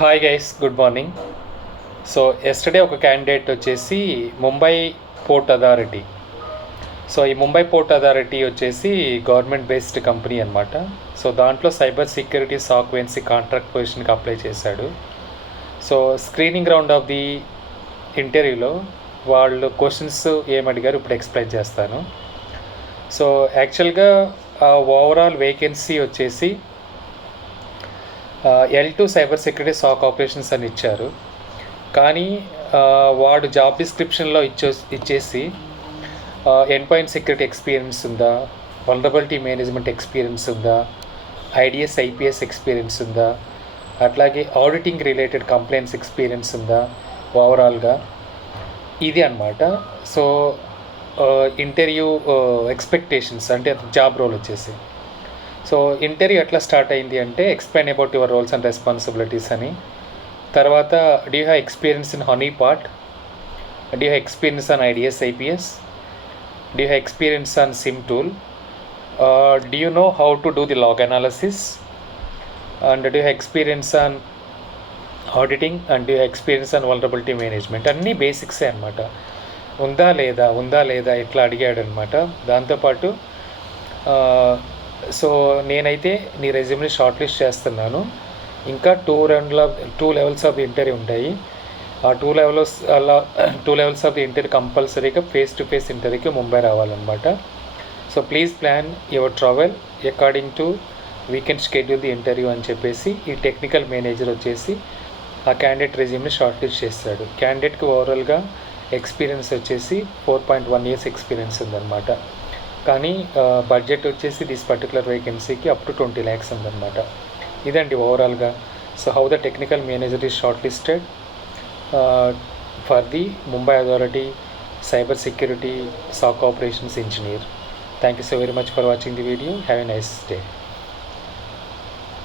Hi guys, good morning. So yesterday ఒక candidate వచ్చేసి Mumbai port authority. So ఈ Mumbai port authority వచ్చేసి గవర్నమెంట్ బేస్డ్ కంపెనీ అనమాట. సో దాంట్లో సైబర్ సెక్యూరిటీ సాక్వెన్సీ కాంట్రాక్ట్ పొజిషన్కి అప్లై చేశాడు. So screening round of the ఇంటర్వ్యూలో వాళ్ళు క్వశ్చన్స్ ఏమడిగారు ఇప్పుడు ఎక్స్ప్లెయిన్ చేస్తాను. సో యాక్చువల్గా ఓవరాల్ వేకెన్సీ వచ్చేసి L2 cyber security SOC operations అని ఇచ్చారు. కానీ వాడు జాబ్ డిస్క్రిప్షన్లో ఇచ్చేసి ఎండ్ పాయింట్ సెక్యూరిటీ ఎక్స్పీరియన్స్ ఉందా, వల్నరబిలిటీ మేనేజ్మెంట్ ఎక్స్పీరియన్స్ ఉందా, IDS IPS ఎక్స్పీరియన్స్ ఉందా, అట్లాగే ఆడిటింగ్ రిలేటెడ్ కంప్లైంట్స్ ఎక్స్పీరియన్స్ ఉందా ఓవరాల్గా, ఇది అనమాట. సో ఇంటర్వ్యూ ఎక్స్పెక్టేషన్స్ అంటే జాబ్ రోల్ వచ్చేసి. సో ఇంటర్వ్యూ ఎట్లా స్టార్ట్ అయింది అంటే explain about your roles and responsibilities అని. తర్వాత do you have experience in honeypot, do you have experience on IDS IPS, do you have experience on SIEM tool, do you know how to do the log analysis, and do you have experience on auditing, and do you have experience on vulnerability management. అన్నీ బేసిక్సే అనమాట. ఉందా లేదా ఇట్లా అడిగాడు అనమాట. దాంతోపాటు so నేనైతే నీ రెజ్యూమ్ని షార్ట్ లిస్ట్ చేస్తున్నాను. ఇంకా two levels of the interview ఉంటాయి. ఆ two levels of the interview కంపల్సరీగా ఫేస్ టు ఫేస్ ఇంటర్వ్యూకి ముంబై రావాలన్నమాట. So please plan your travel according to we can schedule the interview అని చెప్పేసి ఈ టెక్నికల్ మేనేజర్ వచ్చేసి ఆ క్యాండిడేట్ రెజ్యూమ్ని షార్ట్ లిస్ట్ చేస్తాడు. క్యాండిడేట్కి ఓవరాల్గా ఎక్స్పీరియన్స్ వచ్చేసి 4.1 years ఎక్స్పీరియన్స్ ఉందన్నమాట. కానీ బడ్జెట్ వచ్చేసి దిస్ పర్టికులర్ వేకెన్సీకి అప్ టు 20 lakhs ఉందన్నమాట. ఇదండి ఓవరాల్గా. So how the technical manager is short listed for the Mumbai authority cyber security SOC operations engineer. Thank you so very much for watching the video. Have a nice day.